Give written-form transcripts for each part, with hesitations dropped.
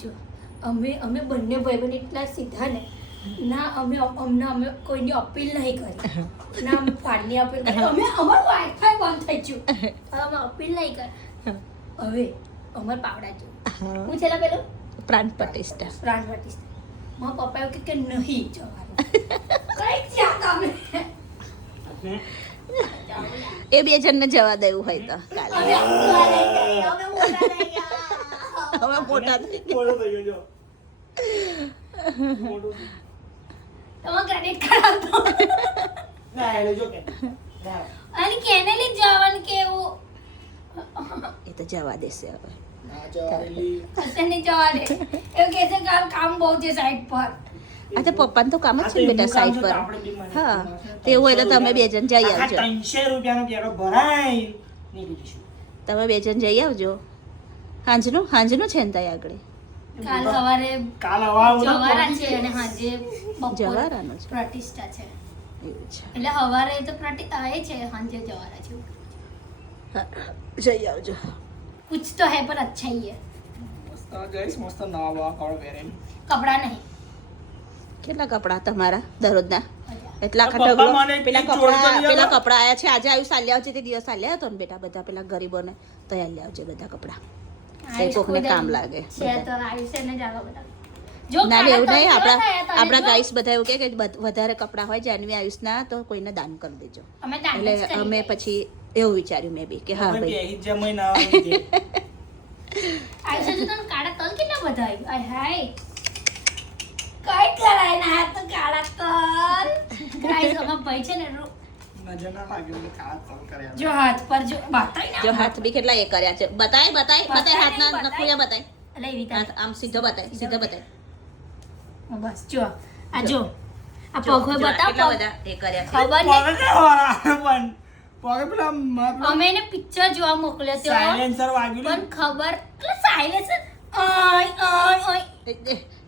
જો અમે બંને ભાઈબંધ એટલા સીધા ને ના અમે કોઈની અપીલ નહીં કરી ના અમે ફાડની અપીલ કરી અમે અમારું વાઈફાઈ બંધ થઈ ગયું અમે અપીલ નહીં કરી હવે અમાર પાવડા જો હું છેલ્લા પેલું પ્રાણ પ્રતિષ્ઠા મારા પપ્પા એવું કે નહીં જવાનું કઈ જ્યાં તમે એ બે જણને જવા દેવું હોય તો કાલે અમે મોટા થઈ ગયા હવે મોટા થઈ તમારો ક્રેડિટ કાર્ડ આપો ના એ જો કે ના અને કેને લઈ જવાનું કેવું એ તો જવા દેશે હવે ના ચાલી હસને જવા દે એવું કહે છે કામ બહુ છે સાઈડ પર આ તો પપ્પાને તો કામ જ છે ને બેટા સાઈડ પર હા તેવું હોય તો તમે બે જણ જઈ આવજો 300 રૂપિયાનો પેલો ભરાય નીકળી જશું તમે બે જણ જઈ આવજો હાંજનું છે ને ત્યાં આગળ કાલ સવારે કાલ હવા જવારા છે અને સાંજે જવારાનું છે. પ્રતિષ્ઠા છે એવું છે એટલે સવારે તો પ્રતિષ્ઠા એ છે સાંજે જવારા છે હા, જઈ આવજો कुछ तो है पर अच्छा ही है મસ્ત ગઈસ મસ્ત નવા કપડા પહેરે कपड़ा नहीं કેટલા કપડા તમારા દરરોજના अच्छा। એટલા પપ્પા ખટગડો મને એક પેલા જોડી તો કપડા લઈ પેલા આવો. કપડા આયા છે આજે આવ્યું સાલ્યા આવજે તે દિવસ સાલ્યા હતો ને બેટા બધા પેલા ગરીબોને તો આલ્યા આવજે બધા કપડા તે કોકને કામ લાગે છે તો આયુષ ને જાગો બધા જો ના ના, એવું નહીં કાળા આપણા તલ કેવા થયા તને આપણા જો? ગાઈસ બધા એવું કહે કે વધારે કપડા હોય જાનવી આયુષના તો કોઈને દાન કરી દેજો અમે દાન જ એટલે કરી અમે દઈએ. પછી એવું વિચાર્યું મેં બી કે હા હવે ભાઈ બેહી જ જમાઈ ના આવી આયુષે જો તને કાળા તલ કેટલા બધા આવ્યું આય હાય કઈ કરાય ના હાથ તો કાળા તલ ગાઈસ અમાર ભાઈ છે ને નજર ના લાગે એટલે કાળા તલ કર્યા જો હાથ પર જો બતાઈ ના જો હાથ બી કેટલા એ કર્યા છે બતાય બતાય હાથના નહીં, નખુયા બતાય એટલે એવી રીતે હાથ આમ સીધો બતાય બસ જો આ જો આ જો, પગ હોય જો, બતાવ કેટલા પગ. બધા એ કર્યા છે ખબર નહીં પગે કેવાળા પણ પગે પેલા મતલબ અમે એને પિક્ચર જોવા મોકલ્યો હતો સાયલેન્સર વાગ્યું પણ ખબર એટલે સાયલેન્સર ઓય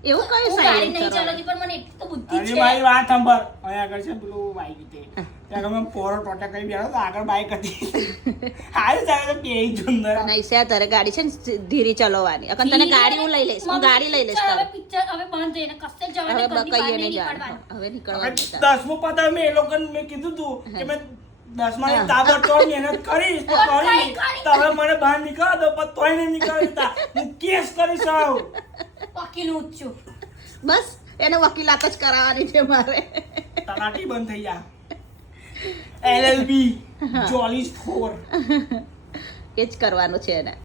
એવું કયું હું ગાડી નહીં સાયલેન્સ ચલાવતી પણ મને એટલી તો બુદ્ધિ અરે છે મારી વાત સાંભળ અહીંયા આગળ છે પેલું બાઈક તે ત્યાં અમે પોરો ટોટા કરી બેઠો તો આગળ બાઈક હતી હાલ ચાલે તો બે જુંદર નહીં છે તારે ગાડી છે ને ધીરી ચલાવવાની અકન તને ગાડી હું લઈ લઈશ હું ગાડી લઈ લઈશ હવે તારે પિક્ચર હવે બંધ થઈને કશે જવાની હવે ઘરની બહાર કહીએ નહીં નહીં નીકળવાનું. જવાનું હવે નીકળવાનું નહીં તારે. 10મું પતાવ મેં એ લોકોને મેં કીધું તું કે મેં 10માની તાબડતોડ મહેનત કરીશ તો કરી તો હવે મને બહાર નીકળવા દો પણ તોય નહીં નીકળવા દેતા હું કેસ કરીશ આવ વકીલ હું જ છું બસ એને વકીલાત જ કરાવવાની છે મારે તલાટી બંધ થઈ જા LLB જોલીસ 4 એ જ કરવાનું છે એને